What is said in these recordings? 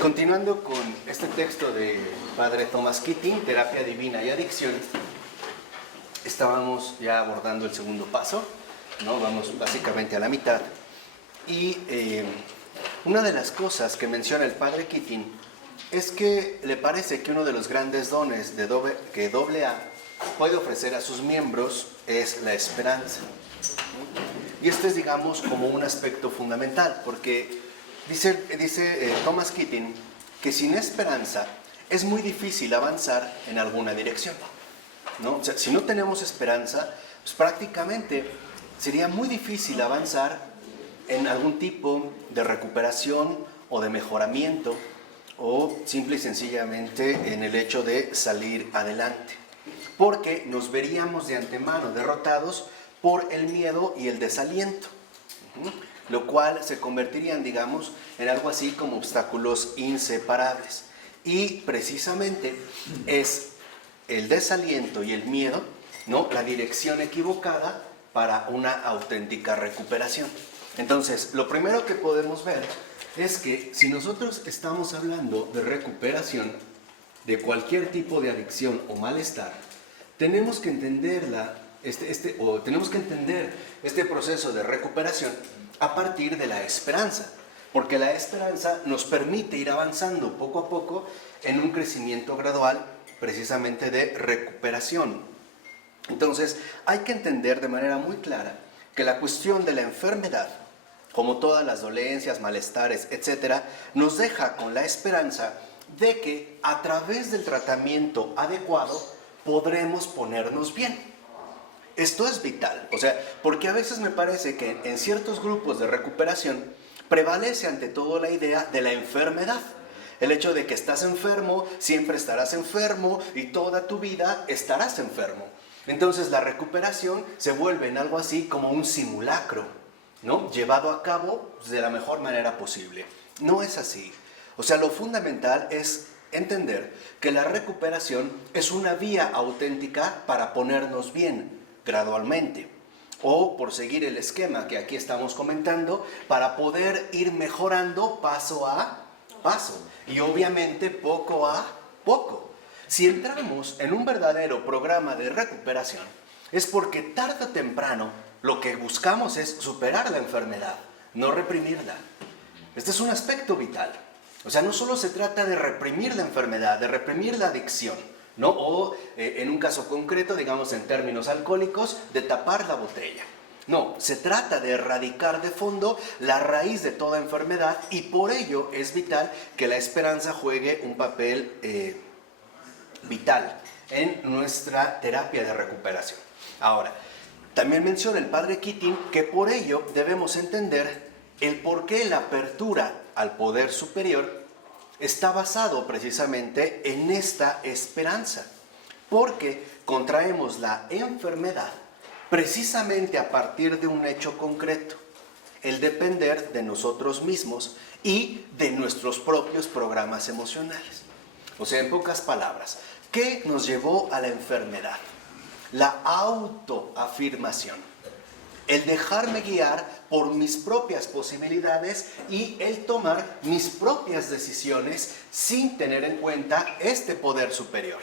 Continuando con este texto de Padre Thomas Keating, Terapia Divina y Adicción, estábamos ya abordando el segundo paso, ¿no? Vamos básicamente a la mitad. Y una de las cosas que menciona el Padre Keating es que le parece que uno de los grandes dones que AA puede ofrecer a sus miembros es la esperanza. Y este es, digamos, como un aspecto fundamental, porque dice Thomas Keating que sin esperanza es muy difícil avanzar en alguna dirección, ¿no? O sea, si no tenemos esperanza, pues prácticamente sería muy difícil avanzar en algún tipo de recuperación o de mejoramiento, o simple y sencillamente en el hecho de salir adelante, porque nos veríamos de antemano derrotados por el miedo y el desaliento, lo cual se convertirían, digamos, en algo así como obstáculos inseparables. Y precisamente es el desaliento y el miedo, ¿no?, la dirección equivocada para una auténtica recuperación. Entonces, lo primero que podemos ver es que si nosotros estamos hablando de recuperación de cualquier tipo de adicción o malestar, tenemos que entenderla, tenemos que entender este proceso de recuperación a partir de la esperanza, porque la esperanza nos permite ir avanzando poco a poco en un crecimiento gradual, precisamente de recuperación. Entonces, hay que entender de manera muy clara que la cuestión de la enfermedad, como todas las dolencias, malestares, etc., nos deja con la esperanza de que a través del tratamiento adecuado podremos ponernos bien. Esto es vital, o sea, porque a veces me parece que en ciertos grupos de recuperación prevalece ante todo la idea de la enfermedad. El hecho de que estás enfermo, siempre estarás enfermo y toda tu vida estarás enfermo. Entonces la recuperación se vuelve en algo así como un simulacro, ¿no?, llevado a cabo de la mejor manera posible. No es así. O sea, lo fundamental es entender que la recuperación es una vía auténtica para ponernos bien gradualmente, o, por seguir el esquema que aquí estamos comentando, para poder ir mejorando paso a paso y obviamente poco a poco. Si entramos en un verdadero programa de recuperación, es porque tarde o temprano lo que buscamos es superar la enfermedad, no reprimirla. Este es un aspecto vital. O sea, no solo se trata de reprimir la enfermedad, de reprimir la adicción, ¿no? O en un caso concreto, digamos en términos alcohólicos, de tapar la botella. No, se trata de erradicar de fondo la raíz de toda enfermedad, y por ello es vital que la esperanza juegue un papel vital en nuestra terapia de recuperación. Ahora, también menciona el Padre Keating que por ello debemos entender el por qué la apertura al poder superior está basado precisamente en esta esperanza, porque contraemos la enfermedad precisamente a partir de un hecho concreto, el depender de nosotros mismos y de nuestros propios programas emocionales. O sea, en pocas palabras, ¿qué nos llevó a la enfermedad? La autoafirmación, el dejarme guiar por mis propias posibilidades y el tomar mis propias decisiones sin tener en cuenta este poder superior,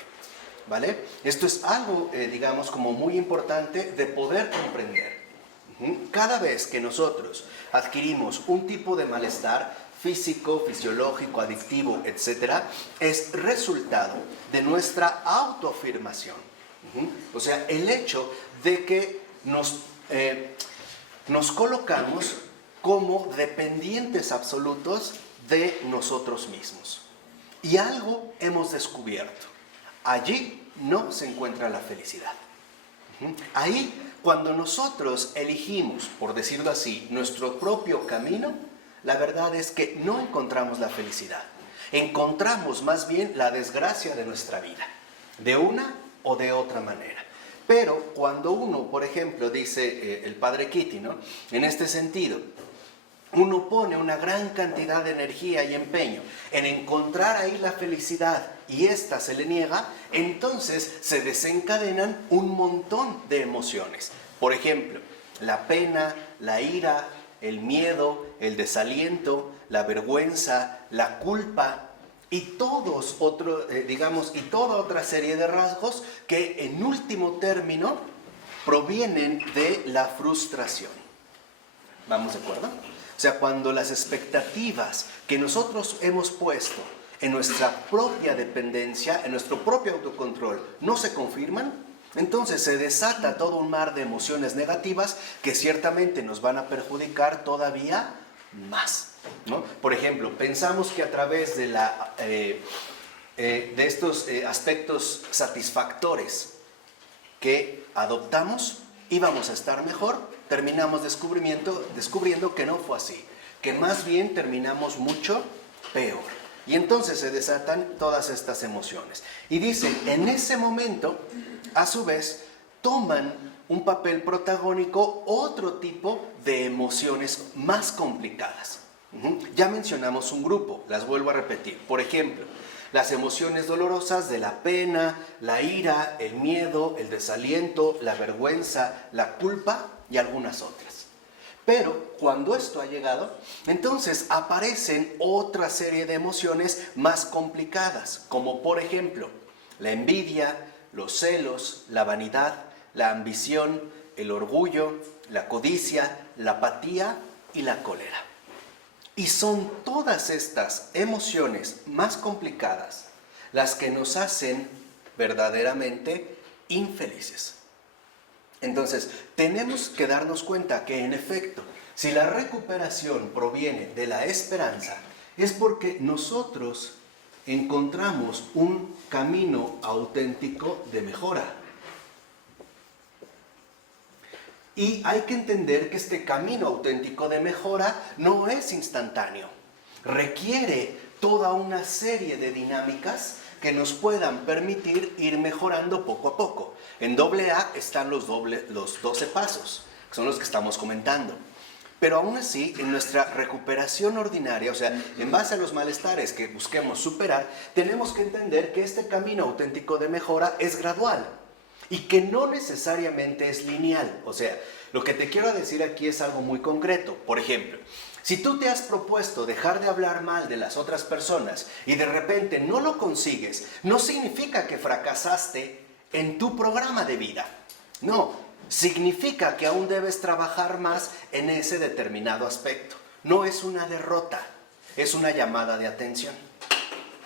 ¿vale? Esto es algo, digamos, como muy importante de poder comprender. Cada vez que nosotros adquirimos un tipo de malestar físico, fisiológico, adictivo, etc., es resultado de nuestra autoafirmación. O sea, el hecho de que nos colocamos como dependientes absolutos de nosotros mismos. Y algo hemos descubierto. Allí no se encuentra la felicidad. Ahí, cuando nosotros elegimos, por decirlo así, nuestro propio camino, la verdad es que no encontramos la felicidad. Encontramos más bien la desgracia de nuestra vida, de una o de otra manera. Pero cuando uno, por ejemplo, dice el Padre Keating, ¿no?, en este sentido, uno pone una gran cantidad de energía y empeño en encontrar ahí la felicidad y ésta se le niega, entonces se desencadenan un montón de emociones. Por ejemplo, la pena, la ira, el miedo, el desaliento, la vergüenza, la culpa, y y toda otra serie de rasgos que en último término provienen de la frustración. ¿Vamos de acuerdo? O sea, cuando las expectativas que nosotros hemos puesto en nuestra propia dependencia, en nuestro propio autocontrol, no se confirman, entonces se desata todo un mar de emociones negativas que ciertamente nos van a perjudicar todavía más, ¿no? Por ejemplo, pensamos que a través de estos aspectos satisfactores que adoptamos íbamos a estar mejor, terminamos descubriendo que no fue así, que más bien terminamos mucho peor. Y entonces se desatan todas estas emociones. Y dice, en ese momento, a su vez, toman un papel protagónico otro tipo de emociones más complicadas. Ya mencionamos un grupo, las vuelvo a repetir. Por ejemplo, las emociones dolorosas de la pena, la ira, el miedo, el desaliento, la vergüenza, la culpa y algunas otras. Pero cuando esto ha llegado, entonces aparecen otra serie de emociones más complicadas, como por ejemplo la envidia, los celos, la vanidad, la ambición, el orgullo, la codicia, la apatía y la cólera. Y son todas estas emociones más complicadas las que nos hacen verdaderamente infelices. Entonces, tenemos que darnos cuenta que en efecto, si la recuperación proviene de la esperanza, es porque nosotros encontramos un camino auténtico de mejora. Y hay que entender que este camino auténtico de mejora no es instantáneo. Requiere toda una serie de dinámicas que nos puedan permitir ir mejorando poco a poco. En AA están los 12 pasos, que son los que estamos comentando. Pero aún así, en nuestra recuperación ordinaria, o sea, en base a los malestares que busquemos superar, tenemos que entender que este camino auténtico de mejora es gradual y que no necesariamente es lineal. O sea, lo que te quiero decir aquí es algo muy concreto. Por ejemplo, si tú te has propuesto dejar de hablar mal de las otras personas y de repente no lo consigues, no significa que fracasaste en tu programa de vida. No, significa que aún debes trabajar más en ese determinado aspecto. No es una derrota, es una llamada de atención.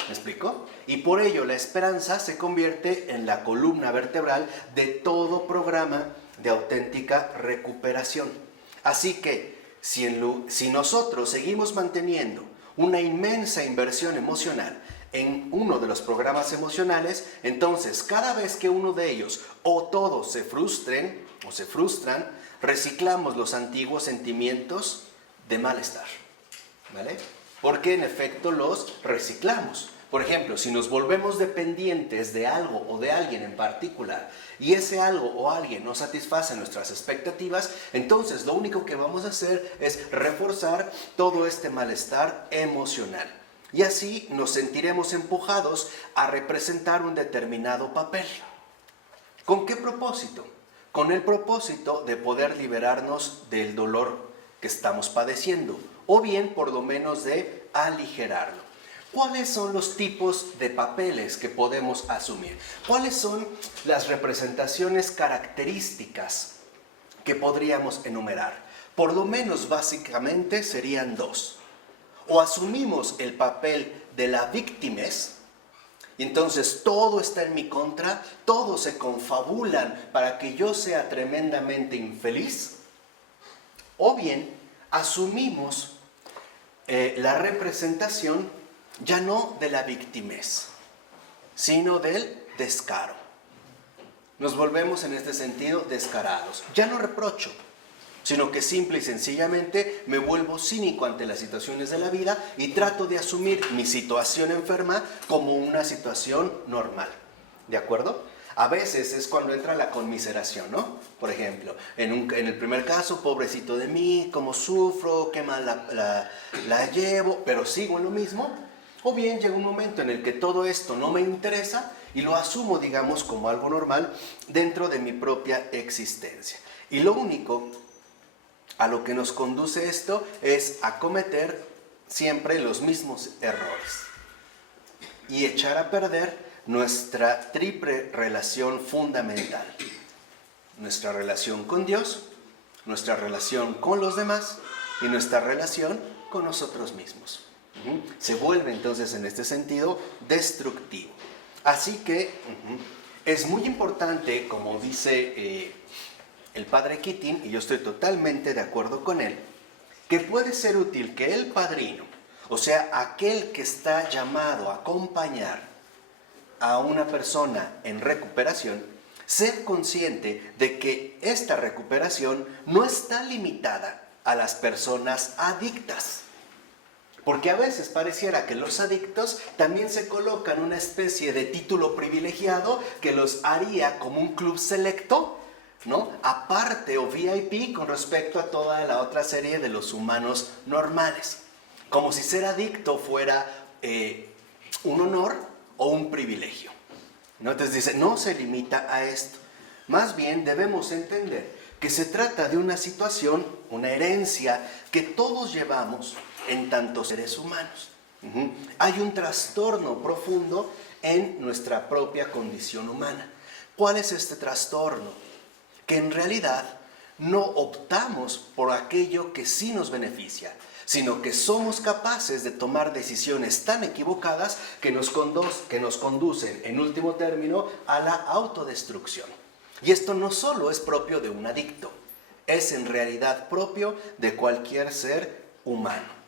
¿Me explico? Y por ello la esperanza se convierte en la columna vertebral de todo programa de auténtica recuperación. Así que si nosotros seguimos manteniendo una inmensa inversión emocional en uno de los programas emocionales, entonces cada vez que uno de ellos o todos se frustran, reciclamos los antiguos sentimientos de malestar, ¿vale? Porque en efecto los reciclamos. Por ejemplo, si nos volvemos dependientes de algo o de alguien en particular y ese algo o alguien no satisface nuestras expectativas, entonces lo único que vamos a hacer es reforzar todo este malestar emocional. Y así nos sentiremos empujados a representar un determinado papel. ¿Con qué propósito? Con el propósito de poder liberarnos del dolor que estamos padeciendo, o bien por lo menos de aligerarlo. ¿Cuáles son los tipos de papeles que podemos asumir? ¿Cuáles son las representaciones características que podríamos enumerar? Por lo menos básicamente serían dos. O asumimos el papel de la víctimes, y entonces todo está en mi contra, todos se confabulan para que yo sea tremendamente infeliz, o bien asumimos la representación ya no de la victimez, sino del descaro. Nos volvemos en este sentido descarados. Ya no reprocho, sino que simple y sencillamente me vuelvo cínico ante las situaciones de la vida y trato de asumir mi situación enferma como una situación normal. ¿De acuerdo? A veces es cuando entra la conmiseración, ¿no? Por ejemplo, en el primer caso, pobrecito de mí, cómo sufro, qué mal la llevo, pero sigo en lo mismo. O bien llega un momento en el que todo esto no me interesa y lo asumo, digamos, como algo normal dentro de mi propia existencia. Y lo único a lo que nos conduce esto es a cometer siempre los mismos errores. y echar a perder nuestra triple relación fundamental. Nuestra relación con Dios, nuestra relación con los demás y nuestra relación con nosotros mismos. Se vuelve entonces en este sentido destructivo. Así que es muy importante, como dice el padre Keating, y yo estoy totalmente de acuerdo con él, que puede ser útil que el padrino, o sea, aquel que está llamado a acompañar a una persona en recuperación, sea consciente de que esta recuperación no está limitada a las personas adictas. Porque a veces pareciera que los adictos también se colocan una especie de título privilegiado que los haría como un club selecto, ¿no? Aparte o VIP con respecto a toda la otra serie de los humanos normales. Como si ser adicto fuera un honor o un privilegio, ¿no? Entonces dice, no se limita a esto. Más bien debemos entender que se trata de una situación, una herencia que todos llevamos en tantos seres humanos. Hay un trastorno profundo en nuestra propia condición humana. ¿Cuál es este trastorno? Que en realidad no optamos por aquello que sí nos beneficia, sino que somos capaces de tomar decisiones tan equivocadas que nos conducen, en último término, a la autodestrucción. Y esto no solo es propio de un adicto, es en realidad propio de cualquier ser humano.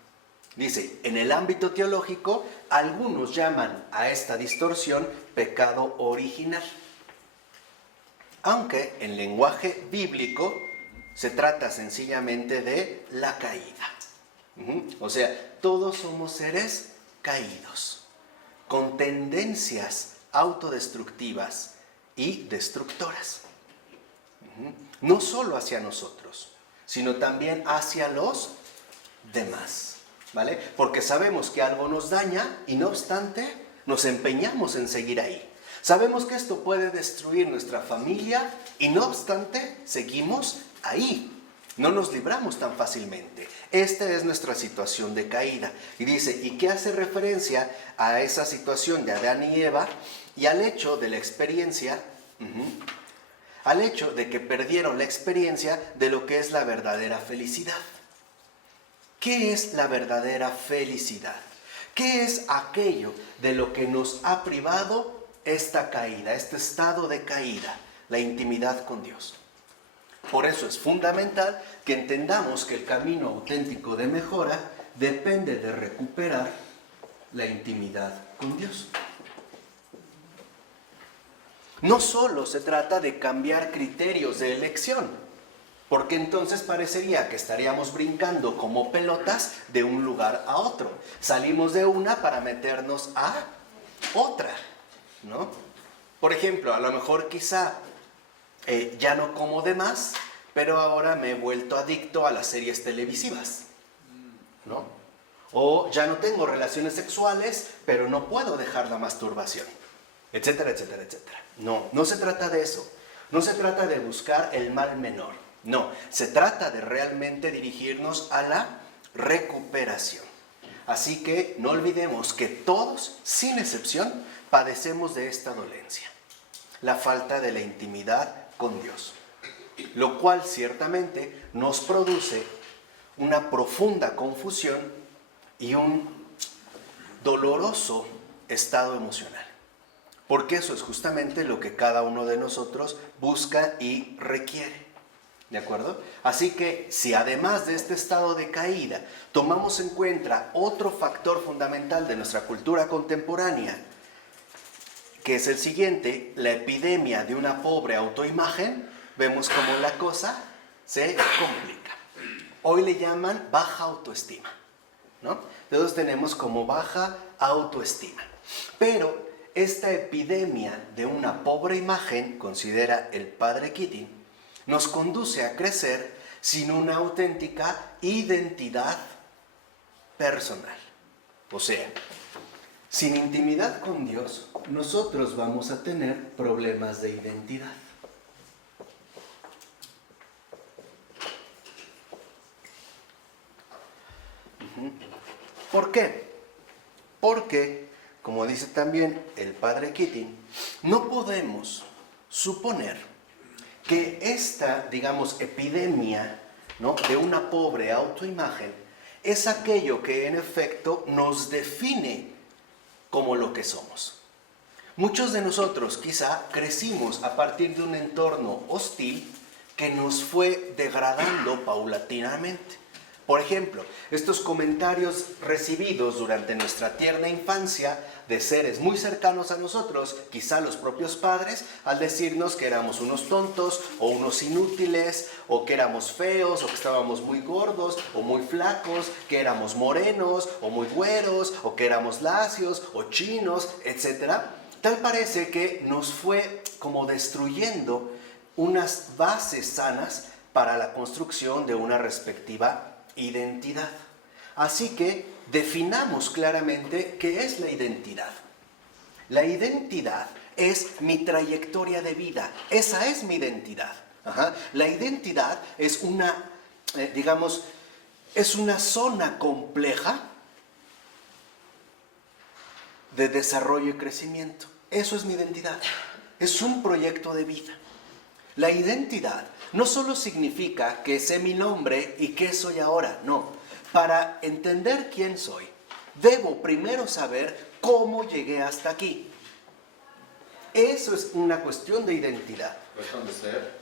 Dice, en el ámbito teológico, algunos llaman a esta distorsión pecado original. Aunque en lenguaje bíblico se trata sencillamente de la caída. O sea, todos somos seres caídos, con tendencias autodestructivas y destructoras. No solo hacia nosotros, sino también hacia los demás, ¿vale? Porque sabemos que algo nos daña y no obstante nos empeñamos en seguir ahí. Sabemos que esto puede destruir nuestra familia y no obstante seguimos ahí. No nos libramos tan fácilmente. Esta es nuestra situación de caída. Y dice, ¿y qué hace referencia a esa situación de Adán y Eva y al hecho de la experiencia, al hecho de que perdieron la experiencia de lo que es la verdadera felicidad? ¿Qué es la verdadera felicidad? ¿Qué es aquello de lo que nos ha privado esta caída, este estado de caída? La intimidad con Dios. Por eso es fundamental que entendamos que el camino auténtico de mejora depende de recuperar la intimidad con Dios. No solo se trata de cambiar criterios de elección, porque entonces parecería que estaríamos brincando como pelotas de un lugar a otro. Salimos de una para meternos a otra, ¿no? Por ejemplo, a lo mejor quizá ya no como de más, pero ahora me he vuelto adicto a las series televisivas, ¿no? O ya no tengo relaciones sexuales, pero no puedo dejar la masturbación, etcétera, etcétera, etcétera. No se trata de eso. No se trata de buscar el mal menor. No, se trata de realmente dirigirnos a la recuperación. Así que no olvidemos que todos, sin excepción, padecemos de esta dolencia. La falta de la intimidad con Dios, lo cual ciertamente nos produce una profunda confusión y un doloroso estado emocional, porque eso es justamente lo que cada uno de nosotros busca y requiere, ¿de acuerdo? Así que si además de este estado de caída tomamos en cuenta otro factor fundamental de nuestra cultura contemporánea, que es el siguiente, la epidemia de una pobre autoimagen, vemos cómo la cosa se complica. Hoy le llaman baja autoestima, ¿no? Todos tenemos como baja autoestima. Pero esta epidemia de una pobre imagen, considera el padre Keating, nos conduce a crecer sin una auténtica identidad personal. O sea, sin intimidad con Dios, nosotros vamos a tener problemas de identidad. ¿Por qué? Porque como dice también el padre Keating, no podemos suponer que esta, digamos, epidemia, ¿no?, de una pobre autoimagen es aquello que en efecto nos define como lo que somos. Muchos de nosotros quizá crecimos a partir de un entorno hostil que nos fue degradando paulatinamente. Por ejemplo, estos comentarios recibidos durante nuestra tierna infancia de seres muy cercanos a nosotros, quizá los propios padres, al decirnos que éramos unos tontos o unos inútiles, o que éramos feos, o que estábamos muy gordos o muy flacos, que éramos morenos o muy güeros, o que éramos lacios o chinos, etc. Tal parece que nos fue como destruyendo unas bases sanas para la construcción de una respectiva identidad. Así que definamos claramente qué es la identidad. La identidad es mi trayectoria de vida. Esa es mi identidad. La identidad es una, digamos, es una zona compleja de desarrollo y crecimiento. Eso es mi identidad. Es un proyecto de vida. La identidad no solo significa que sé mi nombre y qué soy ahora, no. Para entender quién soy, debo primero saber cómo llegué hasta aquí. Eso es una cuestión de identidad. ¿Cuestión de ser?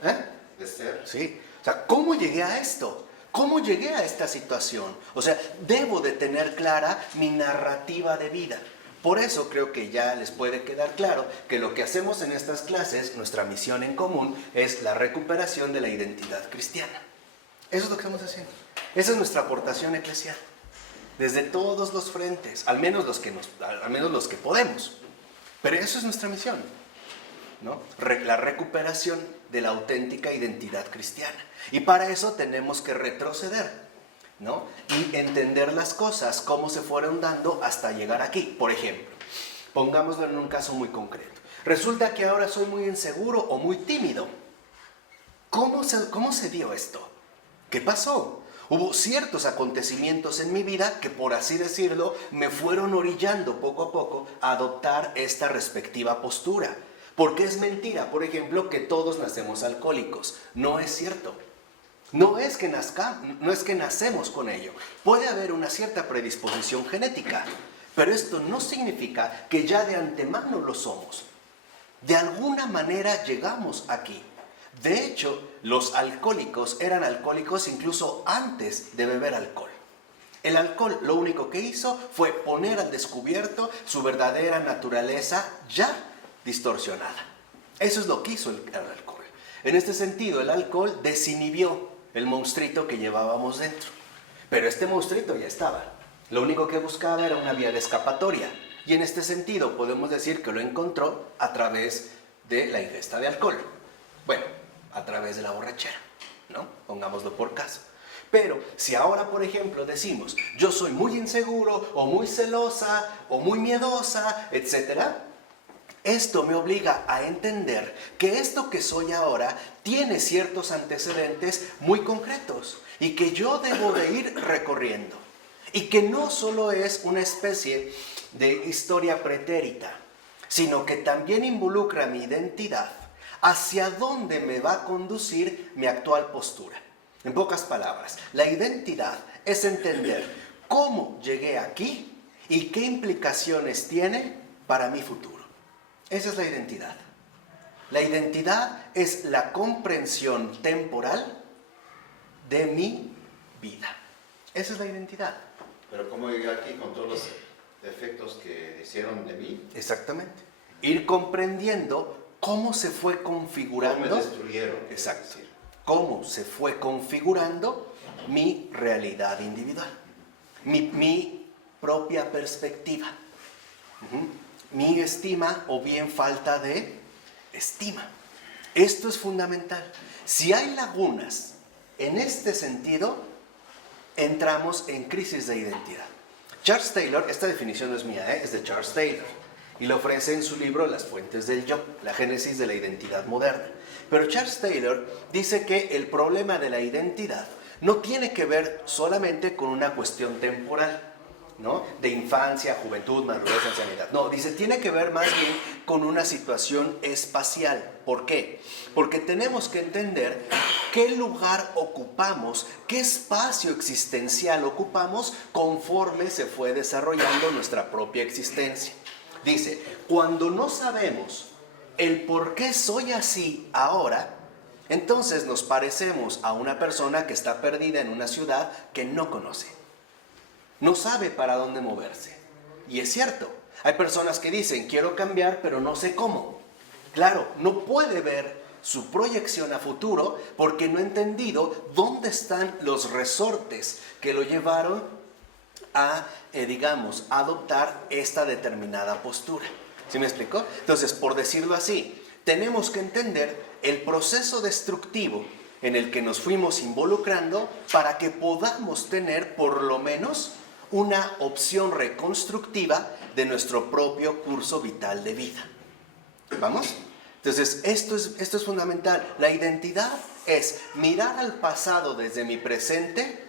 ¿De ser? Sí. O sea, ¿cómo llegué a esto? ¿Cómo llegué a esta situación? O sea, debo de tener clara mi narrativa de vida. Por eso creo que ya les puede quedar claro que lo que hacemos en estas clases, nuestra misión en común, es la recuperación de la identidad cristiana. Eso es lo que estamos haciendo. Esa es nuestra aportación eclesial. Desde todos los frentes, al menos los que podemos. Pero eso es nuestra misión, ¿no? La recuperación de la auténtica identidad cristiana. Y para eso tenemos que retroceder, ¿no? Y entender las cosas, cómo se fueron dando hasta llegar aquí. Por ejemplo, pongámoslo en un caso muy concreto. Resulta que ahora soy muy inseguro o muy tímido. ¿Cómo se dio esto? ¿Qué pasó? Hubo ciertos acontecimientos en mi vida que, por así decirlo, me fueron orillando poco a poco a adoptar esta respectiva postura. Porque es mentira, por ejemplo, que todos nacemos alcohólicos. No es cierto. No es que nacemos con ello. Puede haber una cierta predisposición genética, pero esto no significa que ya de antemano lo somos. De alguna manera llegamos aquí. De hecho, los alcohólicos eran alcohólicos incluso antes de beber alcohol. El alcohol lo único que hizo fue poner al descubierto su verdadera naturaleza ya distorsionada. Eso es lo que hizo el alcohol. En este sentido, el alcohol desinhibió el monstruito que llevábamos dentro. Pero este monstruito ya estaba. Lo único que buscaba era una vía de escapatoria. Y en este sentido podemos decir que lo encontró a través de la ingesta de alcohol. Bueno, a través de la borrachera, ¿no? Pongámoslo por caso. Pero si ahora, por ejemplo, decimos, yo soy muy inseguro, o muy celosa, o muy miedosa, etcétera, esto me obliga a entender que esto que soy ahora tiene ciertos antecedentes muy concretos y que yo debo de ir recorriendo. Y que no solo es una especie de historia pretérita, sino que también involucra mi identidad, hacia dónde me va a conducir mi actual postura. En pocas palabras, la identidad es entender cómo llegué aquí y qué implicaciones tiene para mi futuro. Esa es la identidad. La identidad es la comprensión temporal de mi vida. Esa es la identidad. Pero ¿cómo llegué aquí con todos los defectos que hicieron de mí? Exactamente. Ir comprendiendo cómo se fue configurando. ¿Cómo me destruyeron? Exacto. Cómo se fue configurando mi realidad individual. Mi propia perspectiva. Mi estima o bien falta de estima. Esto es fundamental. Si hay lagunas en este sentido, entramos en crisis de identidad. Charles Taylor, esta definición no es mía, es de Charles Taylor, y lo ofrece en su libro Las fuentes del yo, la génesis de la identidad moderna. Pero Charles Taylor dice que el problema de la identidad no tiene que ver solamente con una cuestión temporal, ¿no? De infancia, juventud, madurez, ancianidad. No, dice, tiene que ver más bien con una situación espacial. ¿Por qué? Porque tenemos que entender qué lugar ocupamos, qué espacio existencial ocupamos conforme se fue desarrollando nuestra propia existencia. Dice, cuando no sabemos el por qué soy así ahora, entonces nos parecemos a una persona que está perdida en una ciudad que no conoce. No sabe para dónde moverse. Y es cierto, hay personas que dicen, quiero cambiar, pero no sé cómo. Claro, no puede ver su proyección a futuro porque no ha entendido dónde están los resortes que lo llevaron a, adoptar esta determinada postura. ¿Sí me explico? Entonces, por decirlo así, tenemos que entender el proceso destructivo en el que nos fuimos involucrando para que podamos tener por lo menos una opción reconstructiva de nuestro propio curso vital de vida. ¿Vamos? Entonces, esto es fundamental. La identidad es mirar al pasado desde mi presente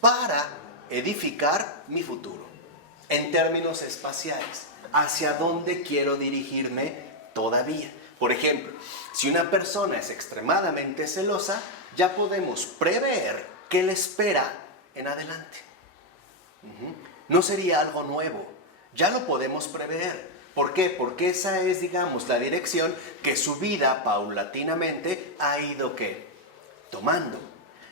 para edificar mi futuro, en términos espaciales. ¿Hacia dónde quiero dirigirme todavía? Por ejemplo, si una persona es extremadamente celosa, ya podemos prever qué le espera en adelante. No sería algo nuevo, ya lo podemos prever. ¿Por qué? Porque esa es, la dirección que su vida paulatinamente ha ido, ¿qué? Tomando.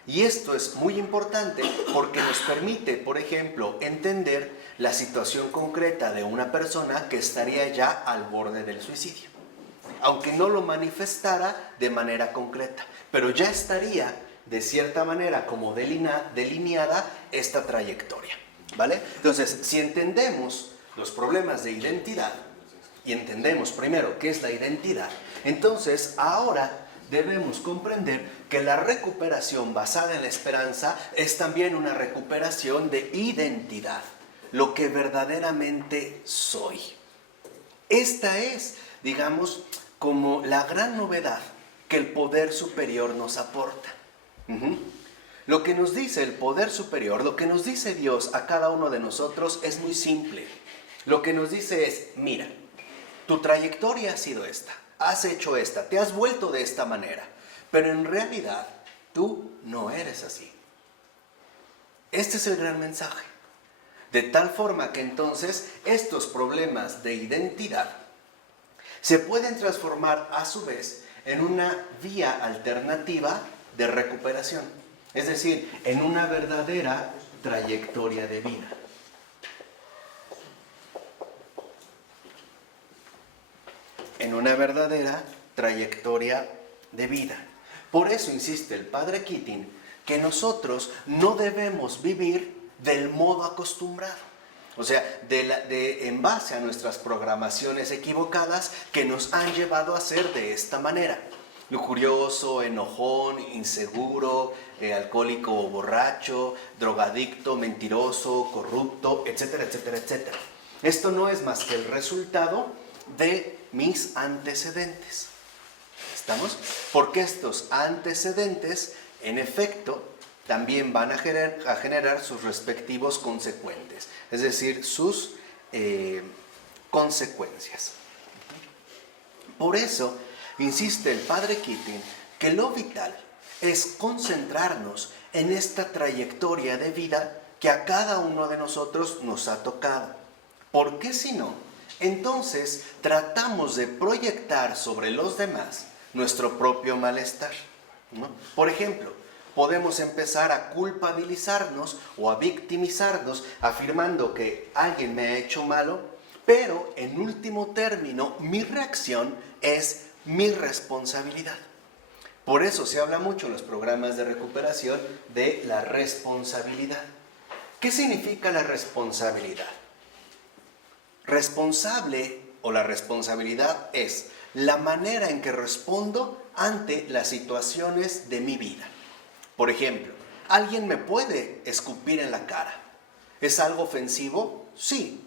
Y esto es muy importante porque nos permite, por ejemplo, entender la situación concreta de una persona que estaría ya al borde del suicidio. Aunque no lo manifestara de manera concreta, pero ya estaría de cierta manera como delineada esta trayectoria, ¿vale? Entonces, si entendemos los problemas de identidad y entendemos primero qué es la identidad, entonces ahora debemos comprender que la recuperación basada en la esperanza es también una recuperación de identidad, lo que verdaderamente soy. Esta es, como la gran novedad que el poder superior nos aporta. Lo que nos dice el poder superior, lo que nos dice Dios a cada uno de nosotros es muy simple. Lo que nos dice es, mira, tu trayectoria ha sido esta, has hecho esta, te has vuelto de esta manera, pero en realidad tú no eres así. Este es el gran mensaje. De tal forma que entonces estos problemas de identidad se pueden transformar a su vez en una vía alternativa de recuperación. Es decir, en una verdadera trayectoria de vida. En una verdadera trayectoria de vida. Por eso insiste el padre Keating que nosotros no debemos vivir del modo acostumbrado. O sea, en base a nuestras programaciones equivocadas que nos han llevado a ser de esta manera. Lujurioso, enojón, inseguro, alcohólico o borracho, drogadicto, mentiroso, corrupto, etcétera, etcétera, etcétera. Esto no es más que el resultado de mis antecedentes. ¿Estamos? Porque estos antecedentes, en efecto, también van a generar sus respectivos consecuentes, es decir, sus consecuencias. Por eso, insiste el padre Keating que lo vital es concentrarnos en esta trayectoria de vida que a cada uno de nosotros nos ha tocado. Porque si no, entonces tratamos de proyectar sobre los demás nuestro propio malestar, ¿no? Por ejemplo, podemos empezar a culpabilizarnos o a victimizarnos afirmando que alguien me ha hecho malo, pero en último término mi reacción es mi responsabilidad. Por eso se habla mucho en los programas de recuperación de la responsabilidad. ¿Qué significa la responsabilidad? Responsable o la responsabilidad es la manera en que respondo ante las situaciones de mi vida. Por ejemplo, alguien me puede escupir en la cara. ¿Es algo ofensivo? Sí.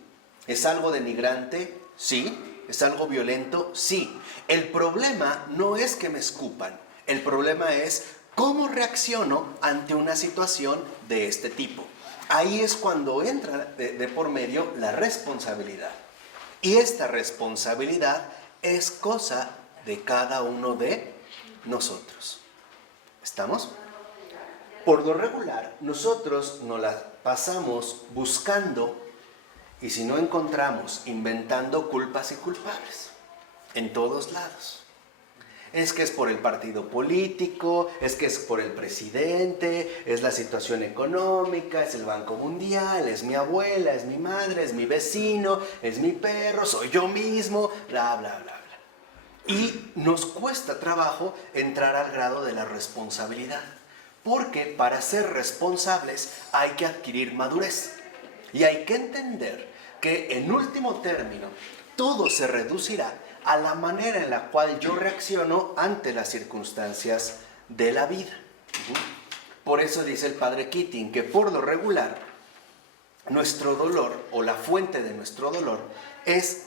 ¿Es algo denigrante? Sí. ¿Es algo violento? Sí. El problema no es que me escupan. El problema es cómo reacciono ante una situación de este tipo. ahí es cuando entra de por medio la responsabilidad. Y esta responsabilidad es cosa de cada uno de nosotros. ¿Estamos? Por lo regular, nosotros nos la pasamos buscando y si no encontramos, inventando culpas y culpables en todos lados. Es que es por el partido político, es que es por el presidente, es la situación económica, es el Banco Mundial, es mi abuela, es mi madre, es mi vecino, es mi perro, soy yo mismo, bla, bla, bla, bla. Y nos cuesta trabajo entrar al grado de la responsabilidad, porque para ser responsables hay que adquirir madurez y hay que entender que en último término todo se reducirá a la manera en la cual yo reacciono ante las circunstancias de la vida. Por eso dice el padre Keating que por lo regular nuestro dolor o la fuente de nuestro dolor es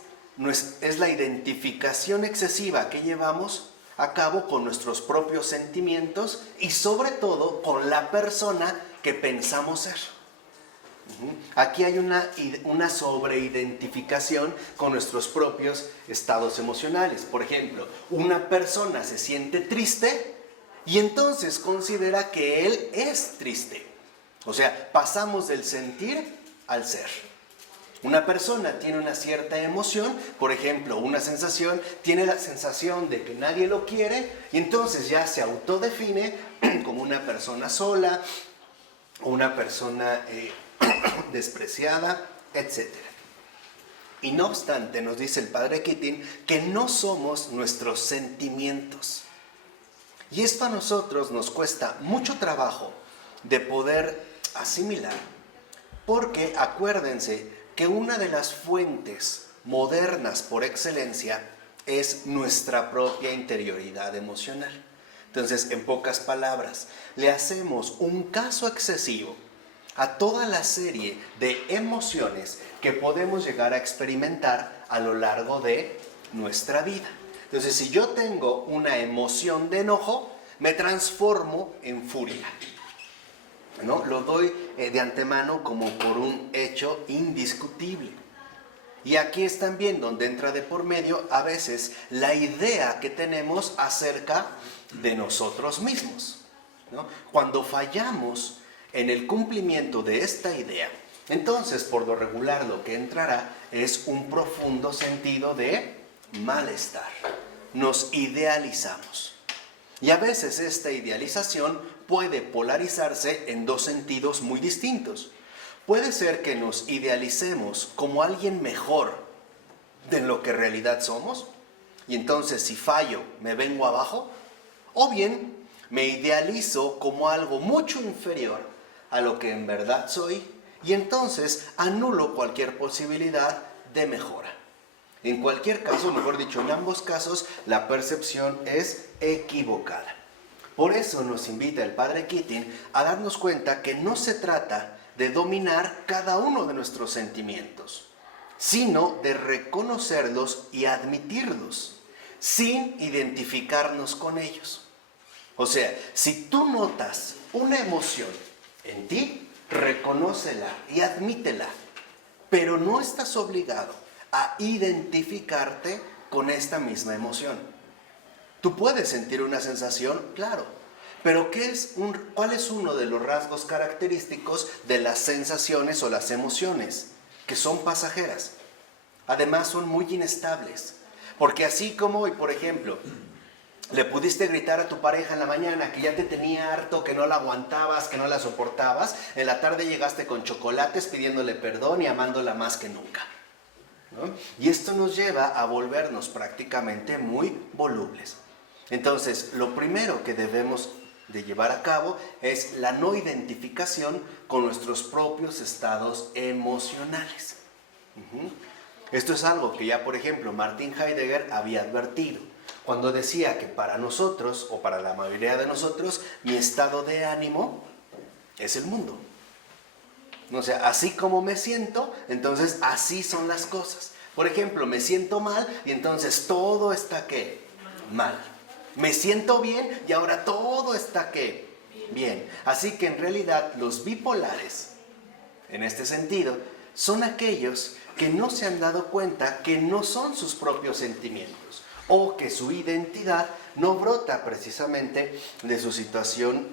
la identificación excesiva que llevamos a cabo con nuestros propios sentimientos y sobre todo con la persona que pensamos ser. Aquí hay una sobreidentificación con nuestros propios estados emocionales. Por ejemplo, una persona se siente triste y entonces considera que él es triste. O sea, pasamos del sentir al ser. Una persona tiene una cierta emoción, por ejemplo, una sensación, tiene la sensación de que nadie lo quiere y entonces ya se autodefine como una persona sola, una persona despreciada, etc. Y no obstante, nos dice el padre Keating que no somos nuestros sentimientos. Y esto a nosotros nos cuesta mucho trabajo de poder asimilar, porque acuérdense que una de las fuentes modernas por excelencia es nuestra propia interioridad emocional. Entonces, en pocas palabras, le hacemos un caso excesivo a toda la serie de emociones que podemos llegar a experimentar a lo largo de nuestra vida. Entonces, si yo tengo una emoción de enojo, me transformo en furia, ¿no? Lo doy de antemano como por un hecho indiscutible. Y aquí es también donde entra de por medio a veces la idea que tenemos acerca de nosotros mismos, ¿no? Cuando fallamos en el cumplimiento de esta idea, entonces por lo regular lo que entrará es un profundo sentido de malestar. Nos idealizamos. Y a veces esta idealización puede polarizarse en dos sentidos muy distintos. Puede ser que nos idealicemos como alguien mejor de lo que en realidad somos, y entonces si fallo me vengo abajo, o bien me idealizo como algo mucho inferior a lo que en verdad soy, y entonces anulo cualquier posibilidad de mejora. En cualquier caso, mejor dicho, en ambos casos, la percepción es equivocada. Por eso nos invita el padre Keating a darnos cuenta que no se trata de dominar cada uno de nuestros sentimientos, sino de reconocerlos y admitirlos, sin identificarnos con ellos. O sea, si tú notas una emoción en ti, reconócela y admítela, pero no estás obligado a identificarte con esta misma emoción. Tú puedes sentir una sensación, claro, pero ¿cuál es uno de los rasgos característicos de las sensaciones o las emociones? Que son pasajeras. Además son muy inestables. Porque así como hoy, por ejemplo, le pudiste gritar a tu pareja en la mañana que ya te tenía harto, que no la aguantabas, que no la soportabas, en la tarde llegaste con chocolates pidiéndole perdón y amándola más que nunca, ¿no? Y esto nos lleva a volvernos prácticamente muy volubles. Entonces, lo primero que debemos de llevar a cabo es la no identificación con nuestros propios estados emocionales. Esto es algo que ya, por ejemplo, Martin Heidegger había advertido, cuando decía que para nosotros, o para la mayoría de nosotros, mi estado de ánimo es el mundo. O sea, así como me siento, entonces así son las cosas. Por ejemplo, me siento mal y entonces todo está ¿qué? Mal. Me siento bien y ahora todo está ¿qué? Bien. Así que en realidad los bipolares en este sentido, son aquellos que no se han dado cuenta que no son sus propios sentimientos o que su identidad no brota precisamente de su situación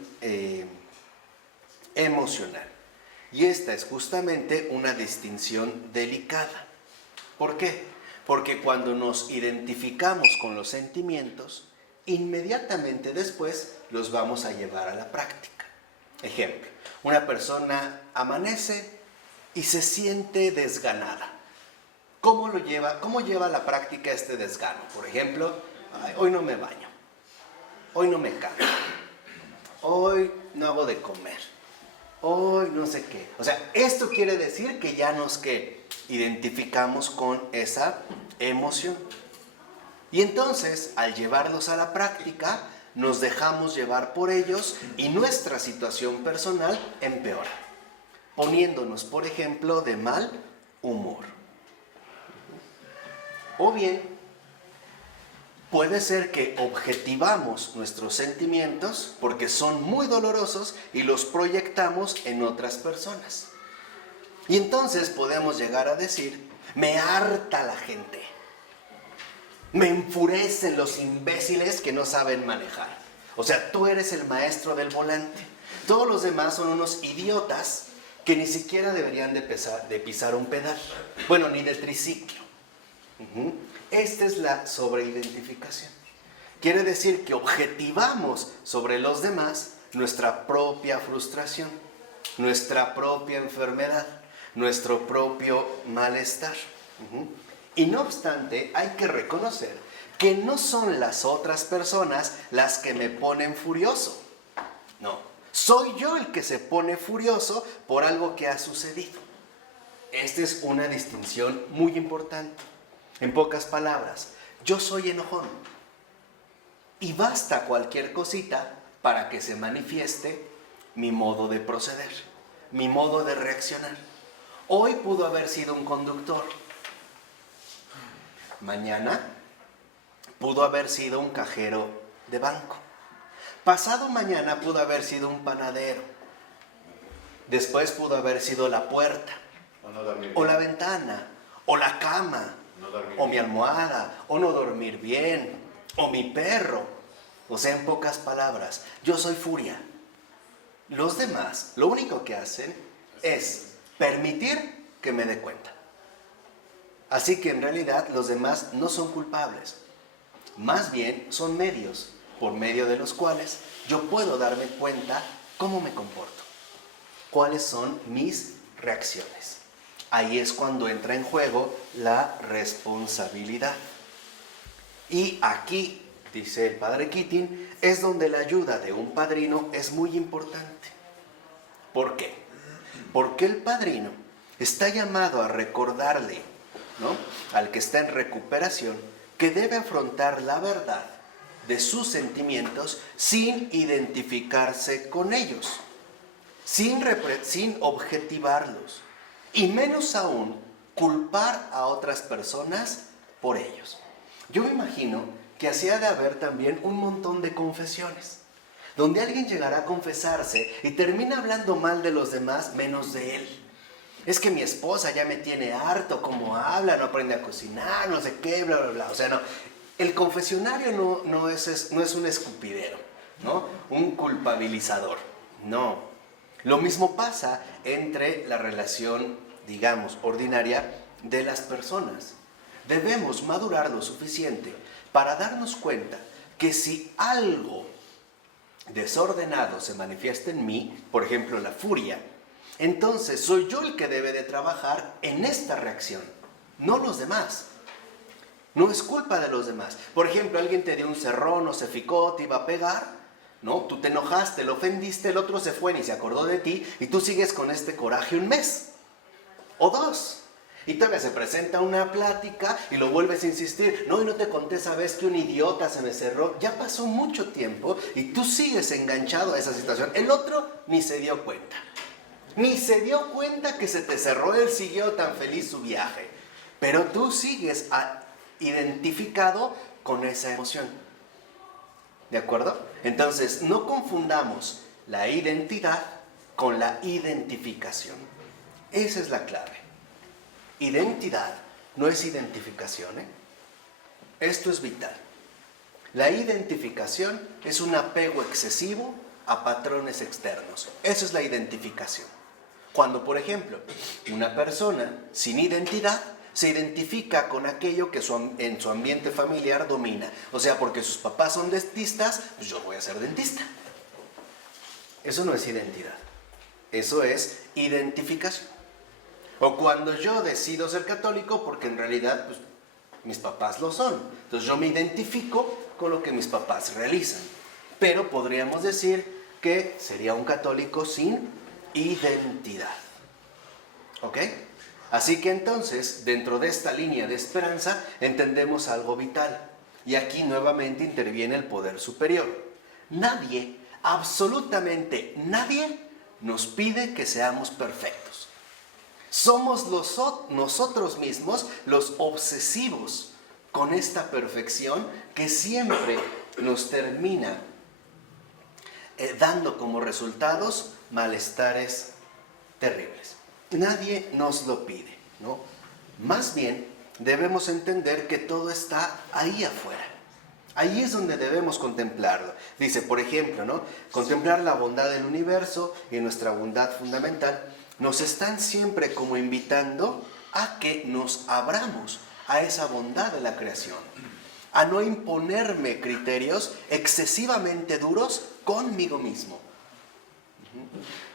emocional. Y esta es justamente una distinción delicada. ¿Por qué? Porque cuando nos identificamos con los sentimientos, inmediatamente después los vamos a llevar a la práctica. Ejemplo, una persona amanece y se siente desganada. ¿Cómo lleva a la práctica este desgano? Por ejemplo, hoy no me baño, hoy no me cambio, hoy no hago de comer, hoy no sé qué. O sea, esto quiere decir que ya nos identificamos con esa emoción. Y entonces, al llevarlos a la práctica, nos dejamos llevar por ellos y nuestra situación personal empeora, poniéndonos, por ejemplo, de mal humor. O bien, puede ser que objetivamos nuestros sentimientos porque son muy dolorosos y los proyectamos en otras personas. Y entonces podemos llegar a decir, me harta la gente, me enfurecen los imbéciles que no saben manejar. O sea, tú eres el maestro del volante. Todos los demás son unos idiotas que ni siquiera deberían de pisar un pedal. Bueno, ni de triciclo. Esta es la sobreidentificación. Quiere decir que objetivamos sobre los demás nuestra propia frustración, nuestra propia enfermedad, nuestro propio malestar. Y no obstante, hay que reconocer que no son las otras personas las que me ponen furioso. No, soy yo el que se pone furioso por algo que ha sucedido. Esta es una distinción muy importante. En pocas palabras, yo soy enojón. Y basta cualquier cosita para que se manifieste mi modo de proceder, mi modo de reaccionar. Hoy pudo haber sido un conductor. Mañana pudo haber sido un cajero de banco. Pasado mañana pudo haber sido un panadero. Después pudo haber sido la puerta, o la ventana, o la cama, o mi almohada, o no dormir bien, o mi perro. O sea, en pocas palabras, yo soy furia. Los demás, lo único que hacen es permitir que me dé cuenta. Así que en realidad los demás no son culpables. Más bien son medios, por medio de los cuales yo puedo darme cuenta cómo me comporto, cuáles son mis reacciones. Ahí es cuando entra en juego la responsabilidad. Y aquí, dice el padre Keating, es donde la ayuda de un padrino es muy importante. ¿Por qué? Porque el padrino está llamado a recordarle, ¿no?, al que está en recuperación, que debe afrontar la verdad de sus sentimientos sin identificarse con ellos, sin objetivarlos, y menos aún culpar a otras personas por ellos. Yo me imagino que así ha de haber también un montón de confesiones, donde alguien llegará a confesarse y termina hablando mal de los demás menos de él. Es que mi esposa ya me tiene harto, cómo habla, no aprende a cocinar, no sé qué, bla, bla, bla. O sea, no. El confesionario no es un escupidero, ¿no?, un culpabilizador. No. Lo mismo pasa entre la relación, digamos, ordinaria de las personas. Debemos madurar lo suficiente para darnos cuenta que si algo desordenado se manifiesta en mí, por ejemplo la furia, entonces soy yo el que debe de trabajar en esta reacción, no los demás. No es culpa de los demás. Por ejemplo, alguien te dio un cerrón o se ficó, te iba a pegar, ¿no? Tú te enojaste, lo ofendiste, el otro se fue ni se acordó de ti y tú sigues con este coraje un mes o dos. Y todavía se presenta una plática y lo vuelves a insistir. No, y no te conté esa vez que un idiota se me cerró. Ya pasó mucho tiempo y tú sigues enganchado a esa situación. El otro ni se dio cuenta. Ni se dio cuenta que se te cerró, él siguió tan feliz su viaje. Pero tú sigues identificado con esa emoción. ¿De acuerdo? Entonces, no confundamos la identidad con la identificación. Esa es la clave. Identidad no es identificación, ¿eh? Esto es vital. La identificación es un apego excesivo a patrones externos. Eso es la identificación. Cuando, por ejemplo, una persona sin identidad se identifica con aquello que en su ambiente familiar domina. O sea, porque sus papás son dentistas, pues yo voy a ser dentista. Eso no es identidad. Eso es identificación. O cuando yo decido ser católico porque en realidad pues, mis papás lo son. Entonces yo me identifico con lo que mis papás realizan. Pero podríamos decir que sería un católico sin identidad. ¿Ok? Así que entonces, dentro de esta línea de esperanza, entendemos algo vital. Y aquí nuevamente interviene el poder superior. Nadie, absolutamente nadie, nos pide que seamos perfectos. Somos nosotros mismos los obsesivos con esta perfección que siempre nos termina dando como resultados malestares terribles. Nadie nos lo pide, ¿no? Más bien, debemos entender que todo está ahí afuera. Ahí es donde debemos contemplarlo. Dice, por ejemplo, ¿no? Contemplar la bondad del universo y nuestra bondad fundamental nos están siempre como invitando a que nos abramos a esa bondad de la creación, a no imponerme criterios excesivamente duros conmigo mismo,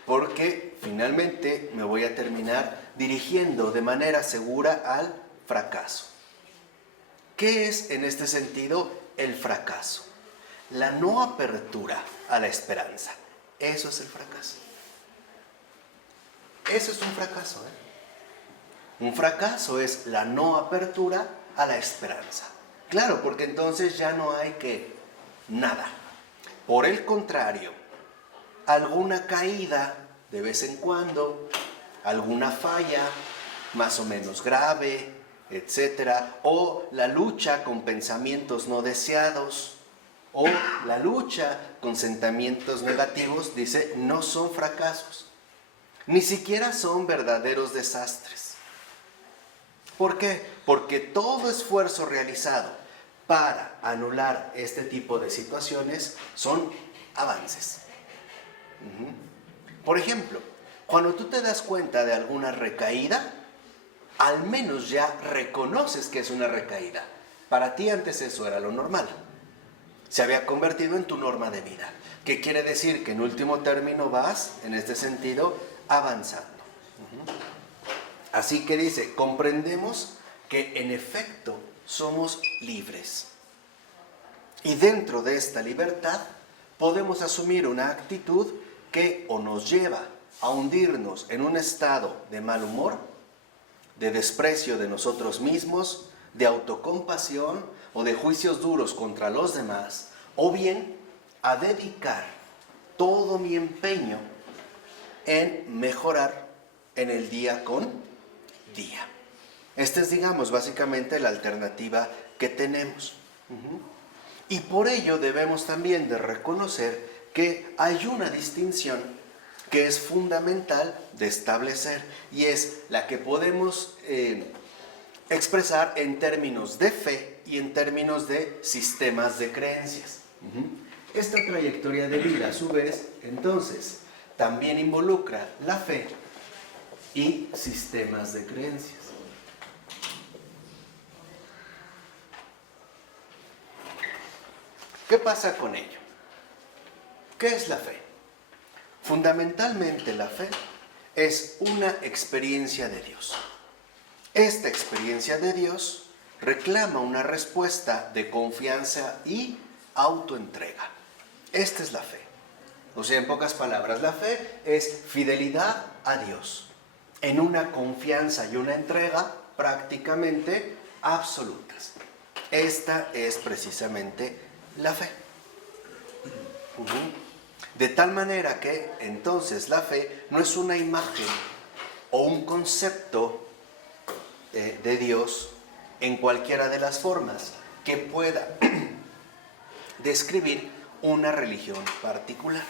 porque finalmente me voy a terminar dirigiendo de manera segura al fracaso. ¿Qué es en este sentido el fracaso? La no apertura a la esperanza. Eso es el fracaso. Eso es un fracaso, ¿eh? Un fracaso es la no apertura a la esperanza. Claro, porque entonces ya no hay nada. Por el contrario, alguna caída de vez en cuando, alguna falla más o menos grave, etcétera, o la lucha con pensamientos no deseados, o la lucha con sentimientos negativos, dice, no son fracasos. Ni siquiera son verdaderos desastres. ¿Por qué? Porque todo esfuerzo realizado para anular este tipo de situaciones son avances. Por ejemplo, cuando tú te das cuenta de alguna recaída, al menos ya reconoces que es una recaída. Para ti antes eso era lo normal. Se había convertido en tu norma de vida. ¿Qué quiere decir? Que en último término vas, en este sentido, avanzando. Así que dice, comprendemos que en efecto somos libres. Y dentro de esta libertad podemos asumir una actitud que o nos lleva a hundirnos en un estado de mal humor, de desprecio de nosotros mismos, de autocompasión o de juicios duros contra los demás, o bien a dedicar todo mi empeño en mejorar en el día con día. Esta es, digamos, básicamente la alternativa que tenemos. Y por ello debemos también de reconocer que hay una distinción que es fundamental de establecer y es la que podemos expresar en términos de fe y en términos de sistemas de creencias. Esta trayectoria de vida, a su vez, entonces, también involucra la fe y sistemas de creencias. ¿Qué pasa con ello? ¿Qué es la fe? Fundamentalmente la fe es una experiencia de Dios. Esta experiencia de Dios reclama una respuesta de confianza y autoentrega. Esta es la fe. O sea, en pocas palabras, la fe es fidelidad a Dios en una confianza y una entrega prácticamente absolutas. Esta es precisamente la fe. De tal manera que entonces la fe no es una imagen o un concepto de Dios en cualquiera de las formas que pueda describir una religión particular.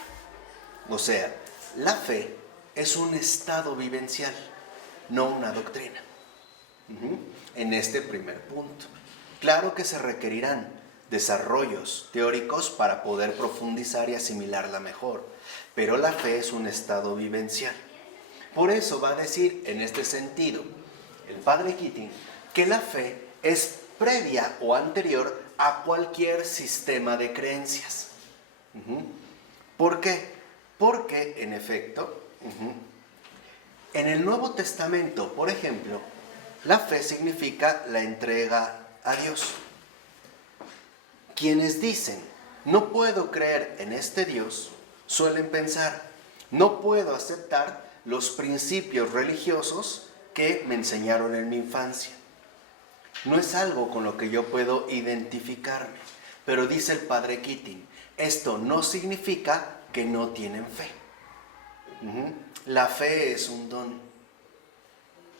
O sea, la fe es un estado vivencial, no una doctrina. En este primer punto. Claro que se requerirán desarrollos teóricos para poder profundizar y asimilarla mejor, pero la fe es un estado vivencial. Por eso va a decir en este sentido el padre Keating que la fe es previa o anterior a cualquier sistema de creencias. ¿Por qué? Porque, en efecto, en el Nuevo Testamento, por ejemplo, la fe significa la entrega a Dios. Quienes dicen, no puedo creer en este Dios, suelen pensar, no puedo aceptar los principios religiosos que me enseñaron en mi infancia. No es algo con lo que yo puedo identificarme, pero dice el padre Keating, esto no significa que no tienen fe. La fe es un don.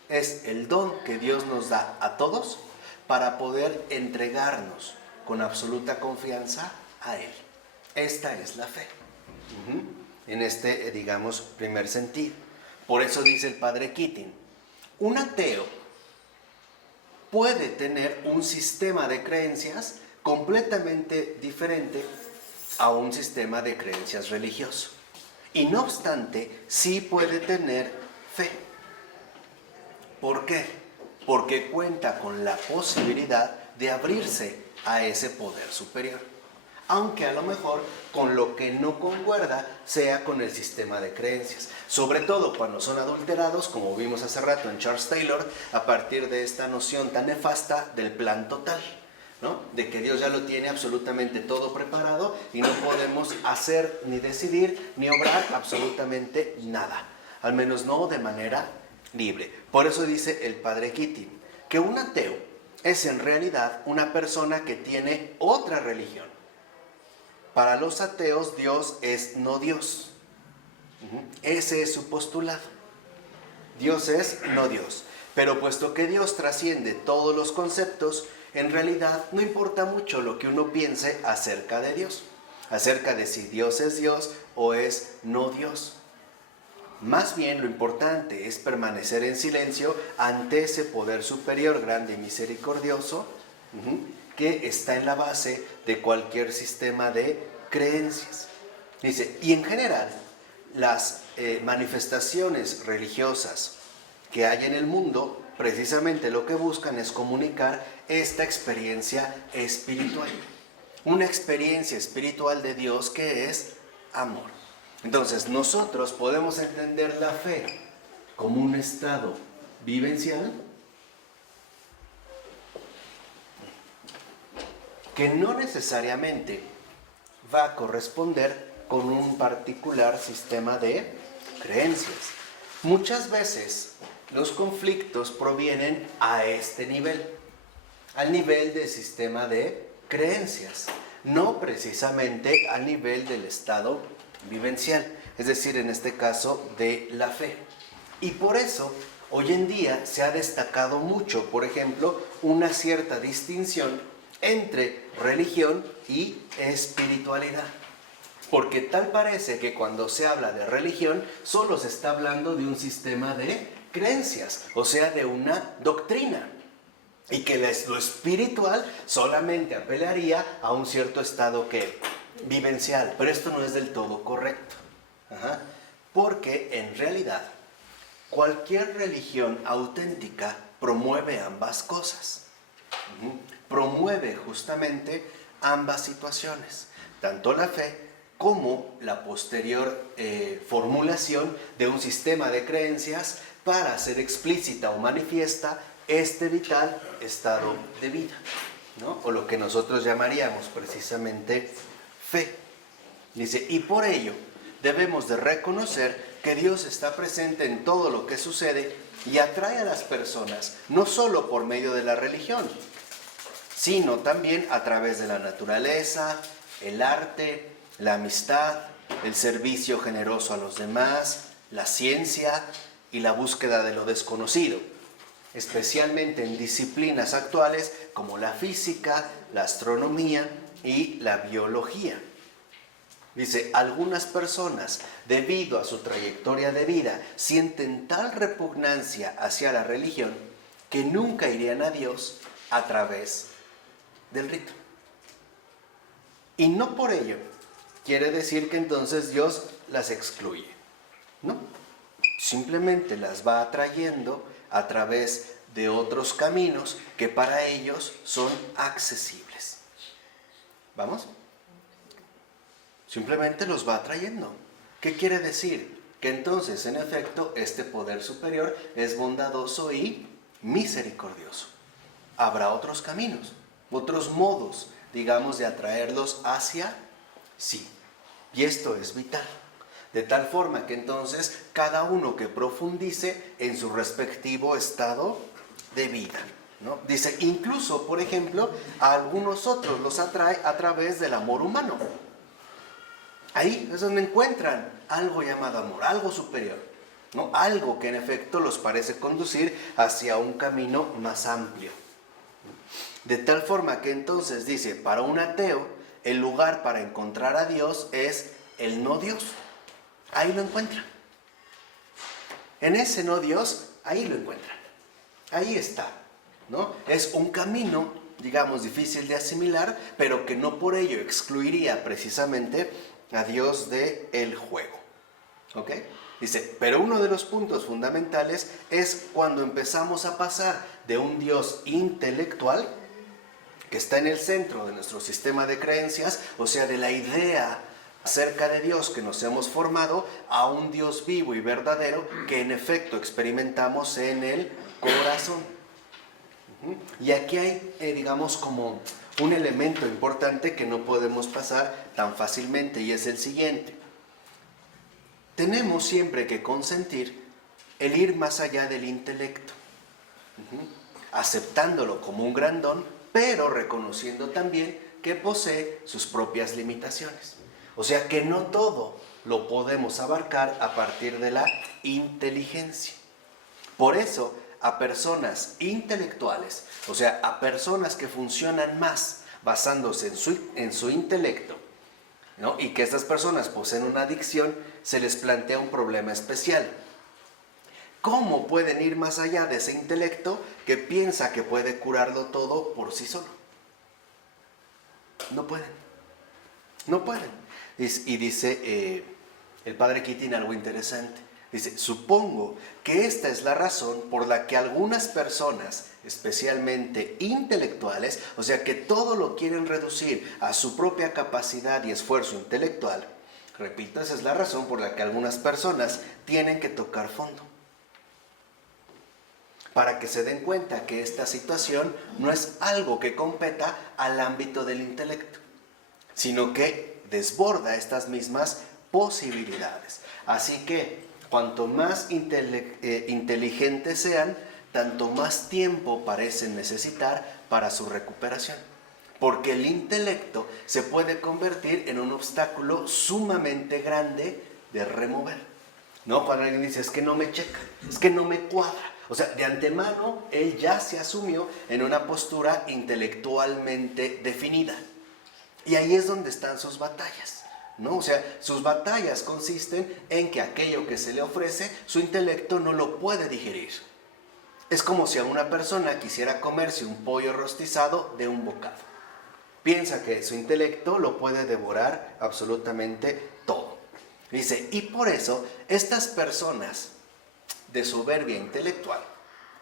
Es el don que Dios nos da a todos para poder entregarnos con absoluta confianza a Él. Esta es la fe. En este, digamos, primer sentido. Por eso dice el padre Keating, un ateo puede tener un sistema de creencias completamente diferente a un sistema de creencias religioso. Y no obstante, sí puede tener fe. ¿Por qué? Porque cuenta con la posibilidad de abrirse a ese poder superior. Aunque a lo mejor con lo que no concuerda sea con el sistema de creencias. Sobre todo cuando son adulterados, como vimos hace rato en Charles Taylor, a partir de esta noción tan nefasta del plan total, ¿no? De que Dios ya lo tiene absolutamente todo preparado y no podemos hacer ni decidir ni obrar absolutamente nada. Al menos no de manera libre. Por eso dice el padre Keating que un ateo es en realidad una persona que tiene otra religión. Para los ateos, Dios es no Dios. Ese es su postulado. Dios es no Dios. Pero puesto que Dios trasciende todos los conceptos, en realidad no importa mucho lo que uno piense acerca de Dios, acerca de si Dios es Dios o es no Dios. Más bien lo importante es permanecer en silencio ante ese poder superior, grande y misericordioso, que está en la base de cualquier sistema de creencias. Dice, y en general, las manifestaciones religiosas que hay en el mundo, precisamente lo que buscan es comunicar esta experiencia espiritual. Una experiencia espiritual de Dios que es amor. Entonces, nosotros podemos entender la fe como un estado vivencial que no necesariamente va a corresponder con un particular sistema de creencias. Muchas veces los conflictos provienen a este nivel, al nivel del sistema de creencias, no precisamente al nivel del estado vivencial, es decir, en este caso de la fe. Y por eso hoy en día se ha destacado mucho, por ejemplo, una cierta distinción entre religión y espiritualidad. Porque tal parece que cuando se habla de religión, solo se está hablando de un sistema de creencias, o sea, de una doctrina. Y que lo espiritual solamente apelaría a un cierto estado vivencial. Pero esto no es del todo correcto. Porque en realidad, cualquier religión auténtica promueve ambas cosas. Promueve justamente ambas situaciones, tanto la fe como la posterior formulación de un sistema de creencias para hacer explícita o manifiesta este vital estado de vida, ¿no? O lo que nosotros llamaríamos precisamente fe. Dice, y por ello debemos de reconocer que Dios está presente en todo lo que sucede y atrae a las personas, no solo por medio de la religión, sino también a través de la naturaleza, el arte, la amistad, el servicio generoso a los demás, la ciencia y la búsqueda de lo desconocido, especialmente en disciplinas actuales como la física, la astronomía y la biología. Dice, algunas personas, debido a su trayectoria de vida, sienten tal repugnancia hacia la religión que nunca irían a Dios a través del rito. Y no por ello quiere decir que entonces Dios las excluye, ¿no? Simplemente las va atrayendo a través de otros caminos que para ellos son accesibles. ¿Vamos? Simplemente los va atrayendo. ¿Qué quiere decir? Que entonces, en efecto, este poder superior es bondadoso y misericordioso. Habrá otros caminos, otros modos, digamos, de atraerlos hacia sí. Y esto es vital. De tal forma que entonces cada uno que profundice en su respectivo estado de vida, ¿no? Dice, incluso, por ejemplo, a algunos otros los atrae a través del amor humano. Ahí es donde encuentran algo llamado amor, algo superior, ¿no? Algo que en efecto los parece conducir hacia un camino más amplio. De tal forma que entonces dice, para un ateo, el lugar para encontrar a Dios es el no Dios. Ahí lo encuentran. En ese no Dios, ahí lo encuentran. Ahí está, ¿no? Es un camino, digamos, difícil de asimilar, pero que no por ello excluiría precisamente a Dios del juego. ¿Ok? Dice, pero uno de los puntos fundamentales es cuando empezamos a pasar de un Dios intelectual, que está en el centro de nuestro sistema de creencias, o sea, de la idea acerca de Dios que nos hemos formado, a un Dios vivo y verdadero que en efecto experimentamos en el corazón. Y aquí hay, digamos, como un elemento importante que no podemos pasar tan fácilmente, y es el siguiente. Tenemos siempre que consentir el ir más allá del intelecto, aceptándolo como un gran don, pero reconociendo también que posee sus propias limitaciones. O sea que no todo lo podemos abarcar a partir de la inteligencia. Por eso, a personas intelectuales, o sea, a personas que funcionan más basándose en su intelecto, ¿no? Y que estas personas poseen una adicción, se les plantea un problema especial. ¿Cómo pueden ir más allá de ese intelecto que piensa que puede curarlo todo por sí solo? No pueden. No pueden. Y dice el padre Keating algo interesante. Dice, supongo que esta es la razón por la que algunas personas, especialmente intelectuales, o sea que todo lo quieren reducir a su propia capacidad y esfuerzo intelectual, repito, esa es la razón por la que algunas personas tienen que tocar fondo. Para que se den cuenta que esta situación no es algo que competa al ámbito del intelecto, sino que desborda estas mismas posibilidades. Así que cuanto más inteligentes sean, tanto más tiempo parecen necesitar para su recuperación. Porque el intelecto se puede convertir en un obstáculo sumamente grande de remover. ¿No? Cuando alguien dice, es que no me checa, es que no me cuadra. O sea, de antemano, él ya se asumió en una postura intelectualmente definida. Y ahí es donde están sus batallas, ¿no? O sea, sus batallas consisten en que aquello que se le ofrece, su intelecto no lo puede digerir. Es como si a una persona quisiera comerse un pollo rostizado de un bocado. Piensa que su intelecto lo puede devorar absolutamente todo. Dice, y por eso estas personas de soberbia intelectual,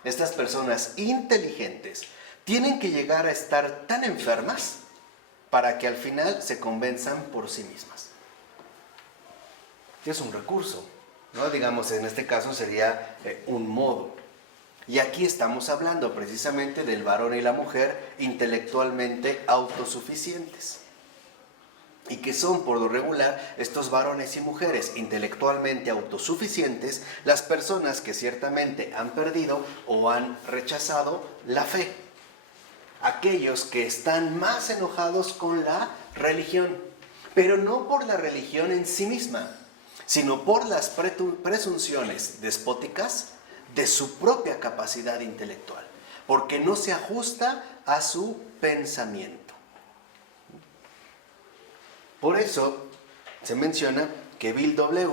estas personas inteligentes, tienen que llegar a estar tan enfermas para que al final se convenzan por sí mismas. Es un recurso, ¿no? Digamos, en este caso sería un modo. Y aquí estamos hablando precisamente del varón y la mujer intelectualmente autosuficientes. Y que son por lo regular estos varones y mujeres intelectualmente autosuficientes las personas que ciertamente han perdido o han rechazado la fe. Aquellos que están más enojados con la religión, pero no por la religión en sí misma, sino por las presunciones despóticas de su propia capacidad intelectual, porque no se ajusta a su pensamiento. Por eso, se menciona que Bill W.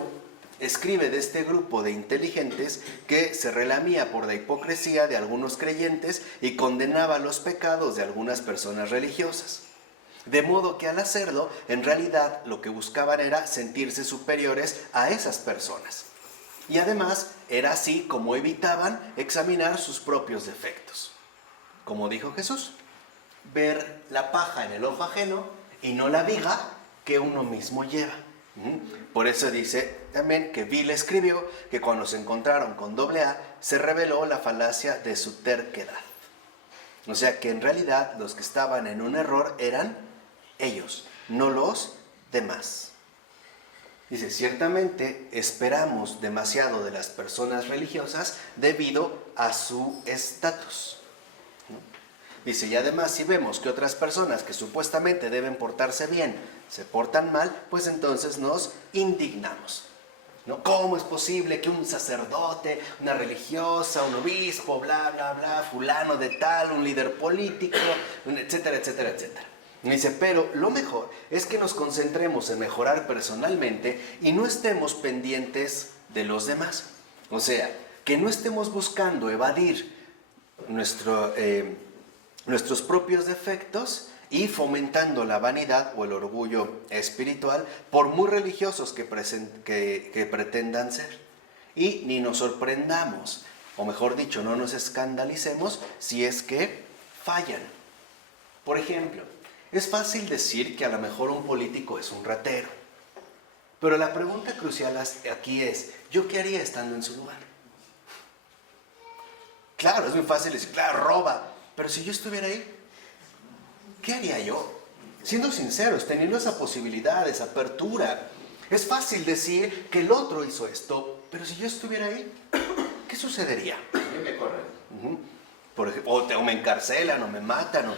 escribe de este grupo de inteligentes que se relamía por la hipocresía de algunos creyentes y condenaba los pecados de algunas personas religiosas. De modo que al hacerlo, en realidad lo que buscaban era sentirse superiores a esas personas. Y además era así como evitaban examinar sus propios defectos. Como dijo Jesús, ver la paja en el ojo ajeno y no la viga que uno mismo lleva. Por eso dice también que Bill escribió que cuando se encontraron con AA se reveló la falacia de su terquedad. O sea que en realidad los que estaban en un error eran ellos, no los demás. Dice, ciertamente esperamos demasiado de las personas religiosas debido a su estatus. Dice, y además si vemos que otras personas que supuestamente deben portarse bien se portan mal, pues entonces nos indignamos. ¿No? ¿Cómo es posible que un sacerdote, una religiosa, un obispo, bla, bla, bla, fulano de tal, un líder político, etcétera, etcétera, etcétera? Y dice, pero lo mejor es que nos concentremos en mejorar personalmente y no estemos pendientes de los demás. O sea, que no estemos buscando evadir nuestros propios defectos y fomentando la vanidad o el orgullo espiritual, por muy religiosos que pretendan ser. Y ni nos sorprendamos, o mejor dicho, no nos escandalicemos si es que fallan. Por ejemplo, es fácil decir que a lo mejor un político es un ratero, pero la pregunta crucial aquí es, ¿yo qué haría estando en su lugar? Claro, es muy fácil decir, claro, roba, pero si yo estuviera ahí, ¿qué haría yo? Siendo sinceros, teniendo esa posibilidad, esa apertura. Es fácil decir que el otro hizo esto, pero si yo estuviera ahí, ¿qué sucedería? A mí me corren. Por ejemplo, o me encarcelan, o me matan,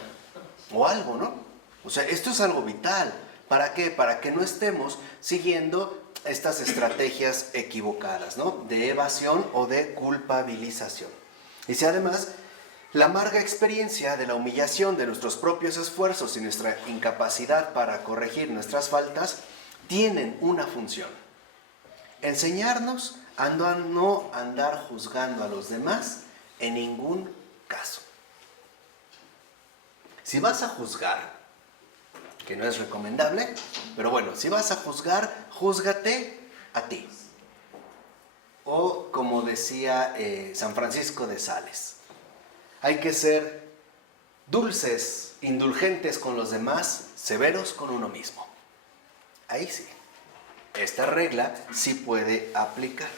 o algo, ¿no? O sea, esto es algo vital. ¿Para qué? Para que no estemos siguiendo estas estrategias equivocadas, ¿no? De evasión o de culpabilización. Y si además la amarga experiencia de la humillación de nuestros propios esfuerzos y nuestra incapacidad para corregir nuestras faltas tienen una función: enseñarnos a no andar juzgando a los demás en ningún caso. Si vas a juzgar, que no es recomendable, pero bueno, si vas a juzgar, júzgate a ti. O como decía San Francisco de Sales, hay que ser dulces, indulgentes con los demás, severos con uno mismo. Ahí sí. Esta regla sí puede aplicar.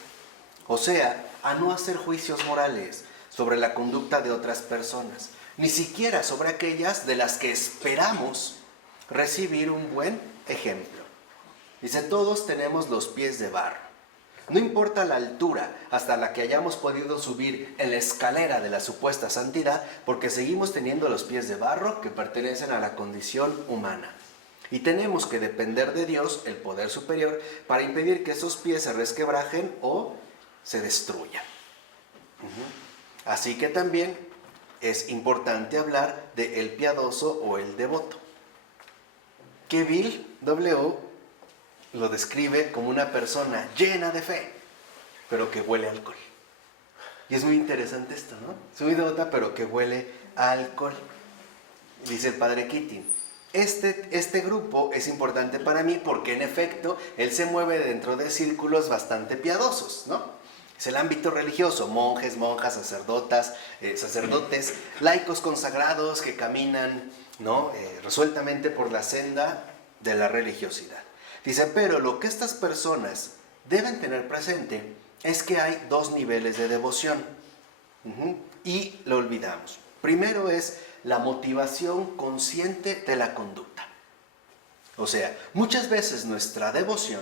O sea, a no hacer juicios morales sobre la conducta de otras personas, ni siquiera sobre aquellas de las que esperamos recibir un buen ejemplo. Dice, todos tenemos los pies de barro. No importa la altura hasta la que hayamos podido subir en la escalera de la supuesta santidad, porque seguimos teniendo los pies de barro que pertenecen a la condición humana. Y tenemos que depender de Dios, el poder superior, para impedir que esos pies se resquebrajen o se destruyan. Así que también es importante hablar de el piadoso o el devoto, que Bill W. lo describe como una persona llena de fe, pero que huele a alcohol. Y es muy interesante esto, ¿no? Es muy devota, pero que huele a alcohol. Dice el padre Keating, este grupo es importante para mí porque en efecto él se mueve dentro de círculos bastante piadosos, ¿no? Es el ámbito religioso, monjes, monjas, sacerdotes, laicos consagrados que caminan, ¿no? Resueltamente por la senda de la religiosidad. Dice, pero lo que estas personas deben tener presente es que hay dos niveles de devoción. Y lo olvidamos. Primero es la motivación consciente de la conducta. O sea, muchas veces nuestra devoción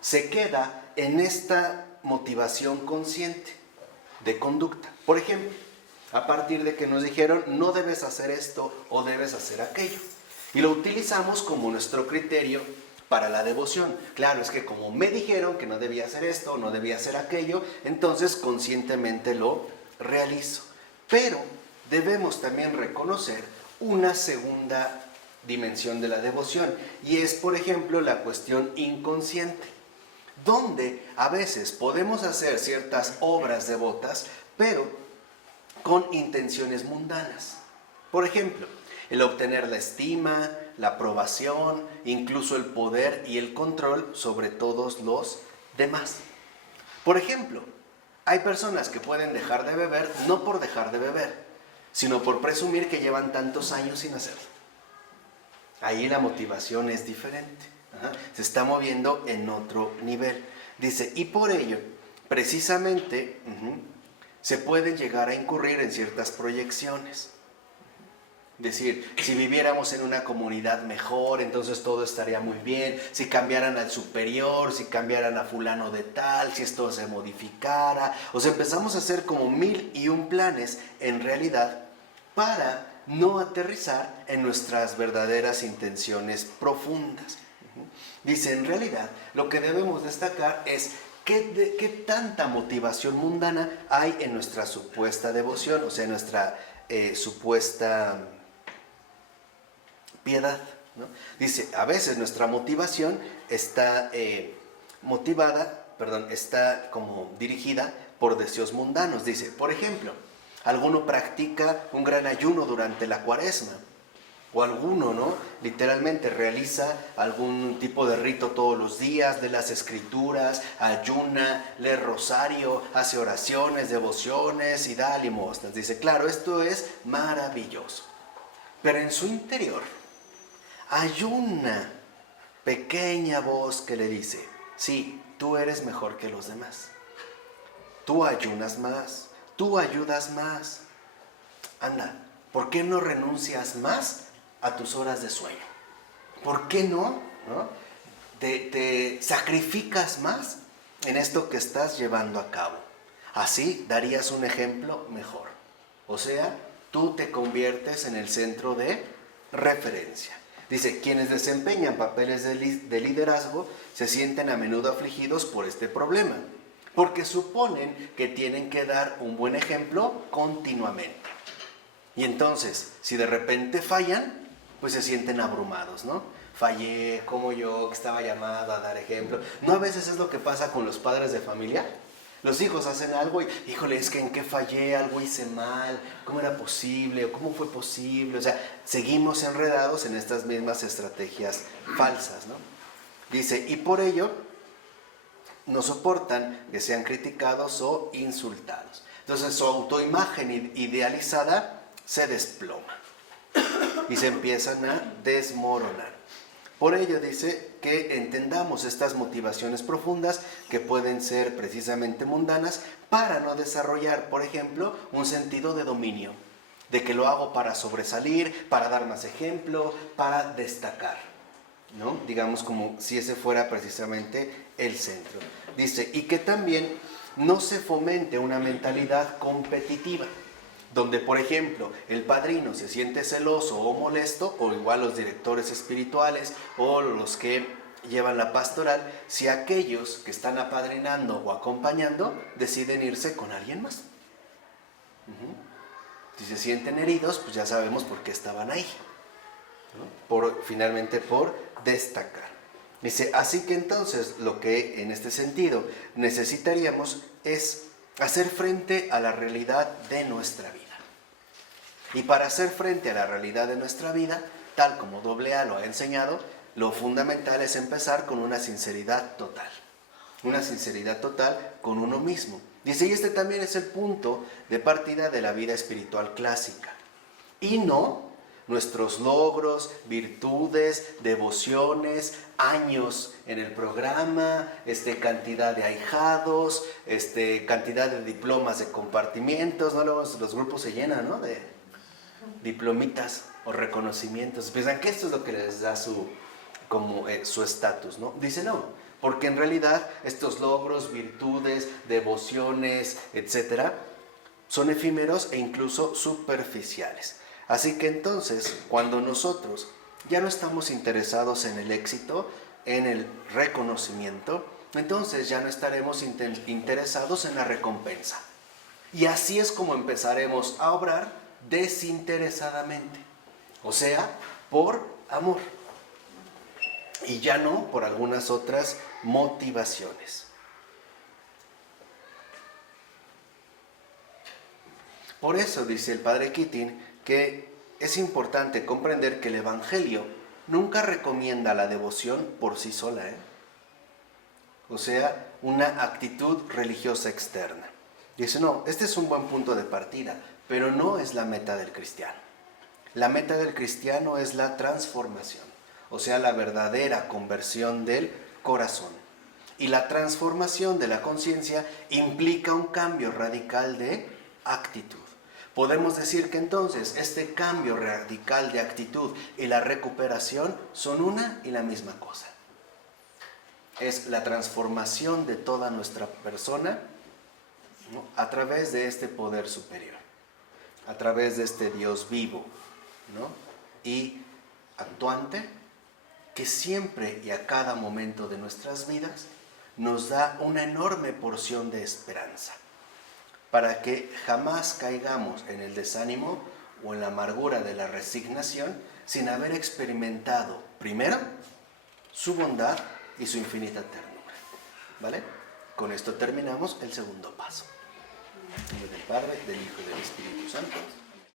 se queda en esta motivación consciente de conducta. Por ejemplo, a partir de que nos dijeron no debes hacer esto o debes hacer aquello. Y lo utilizamos como nuestro criterio para la devoción. Claro, es que como me dijeron que no debía hacer esto o no debía hacer aquello, entonces conscientemente lo realizo. Pero debemos también reconocer una segunda dimensión de la devoción, y es, por ejemplo, la cuestión inconsciente, donde a veces podemos hacer ciertas obras devotas, pero con intenciones mundanas. Por ejemplo, el obtener la estima, la aprobación, incluso el poder y el control sobre todos los demás. Por ejemplo, hay personas que pueden dejar de beber no por dejar de beber, sino por presumir que llevan tantos años sin hacerlo. Ahí la motivación es diferente. Se está moviendo en otro nivel. Dice, y por ello, precisamente, se pueden llegar a incurrir en ciertas proyecciones. Decir, si viviéramos en una comunidad mejor, entonces todo estaría muy bien. Si cambiaran al superior, si cambiaran a fulano de tal, si esto se modificara. O sea, empezamos a hacer como 1001 planes en realidad para no aterrizar en nuestras verdaderas intenciones profundas. Dice, en realidad, lo que debemos destacar es qué tanta motivación mundana hay en nuestra supuesta devoción, o sea, en nuestra supuesta piedad, ¿no? Dice, a veces nuestra motivación está está como dirigida por deseos mundanos. Dice, por ejemplo, alguno practica un gran ayuno durante la cuaresma, o alguno, ¿no?, literalmente realiza algún tipo de rito todos los días, de las escrituras, ayuna, lee rosario, hace oraciones, devociones y da limosnas. Dice, claro, esto es maravilloso, pero en su interior hay una pequeña voz que le dice, sí, tú eres mejor que los demás, tú ayunas más, tú ayudas más, anda, ¿por qué no renuncias más a tus horas de sueño? ¿Por qué no? ¿Te sacrificas más en esto que estás llevando a cabo? Así darías un ejemplo mejor. O sea, tú te conviertes en el centro de referencia. Dice, quienes desempeñan papeles de liderazgo se sienten a menudo afligidos por este problema, porque suponen que tienen que dar un buen ejemplo continuamente. Y entonces, si de repente fallan, pues se sienten abrumados, ¿no? Fallé, como yo, que estaba llamado a dar ejemplo. ¿No a veces es lo que pasa con los padres de familia? Los hijos hacen algo y, híjole, es que en qué fallé, algo hice mal, ¿cómo era posible? ¿O cómo fue posible? O sea, seguimos enredados en estas mismas estrategias falsas, ¿no? Dice, y por ello no soportan que sean criticados o insultados. Entonces su autoimagen idealizada se desploma y se empiezan a desmoronar. Por ello dice que entendamos estas motivaciones profundas que pueden ser precisamente mundanas para no desarrollar, por ejemplo, un sentido de dominio, de que lo hago para sobresalir, para dar más ejemplo, para destacar, ¿no? Digamos como si ese fuera precisamente el centro. Dice, y que también no se fomente una mentalidad competitiva, donde, por ejemplo, el padrino se siente celoso o molesto, o igual los directores espirituales o los que llevan la pastoral, si aquellos que están apadrinando o acompañando deciden irse con alguien más. Si se sienten heridos, pues ya sabemos por qué estaban ahí, ¿no? Finalmente por destacar. Dice, así que entonces lo que en este sentido necesitaríamos es hacer frente a la realidad de nuestra vida. Y para hacer frente a la realidad de nuestra vida, tal como AA lo ha enseñado, lo fundamental es empezar con una sinceridad total. Una sinceridad total con uno mismo. Dice, y este también es el punto de partida de la vida espiritual clásica. Y no nuestros logros, virtudes, devociones, años en el programa, cantidad de ahijados, cantidad de diplomas de compartimientos, ¿no? Los grupos se llenan, ¿no?, de diplomitas o reconocimientos. Piensan que esto es lo que les da su estatus, ¿no? Dice no, porque en realidad estos logros, virtudes, devociones, etcétera, son efímeros e incluso superficiales. Así que entonces, cuando nosotros ya no estamos interesados en el éxito, en el reconocimiento, entonces ya no estaremos interesados en la recompensa. Y así es como empezaremos a obrar desinteresadamente. O sea, por amor y ya no por algunas otras motivaciones. Por eso dice el padre Keating que es importante comprender que el Evangelio nunca recomienda la devoción por sí sola, o sea, una actitud religiosa externa. Dice, no, este es un buen punto de partida, pero no es la meta del cristiano. La meta del cristiano es la transformación, o sea, la verdadera conversión del corazón. Y la transformación de la conciencia implica un cambio radical de actitud. Podemos decir que entonces este cambio radical de actitud y la recuperación son una y la misma cosa. Es la transformación de toda nuestra persona, ¿no?, a través de este poder superior, a través de este Dios vivo, ¿no?, y actuante, que siempre y a cada momento de nuestras vidas nos da una enorme porción de esperanza, para que jamás caigamos en el desánimo o en la amargura de la resignación sin haber experimentado primero su bondad y su infinita ternura. ¿Vale? Con esto terminamos el segundo paso. En nombre del Padre, del Hijo y del Espíritu Santo.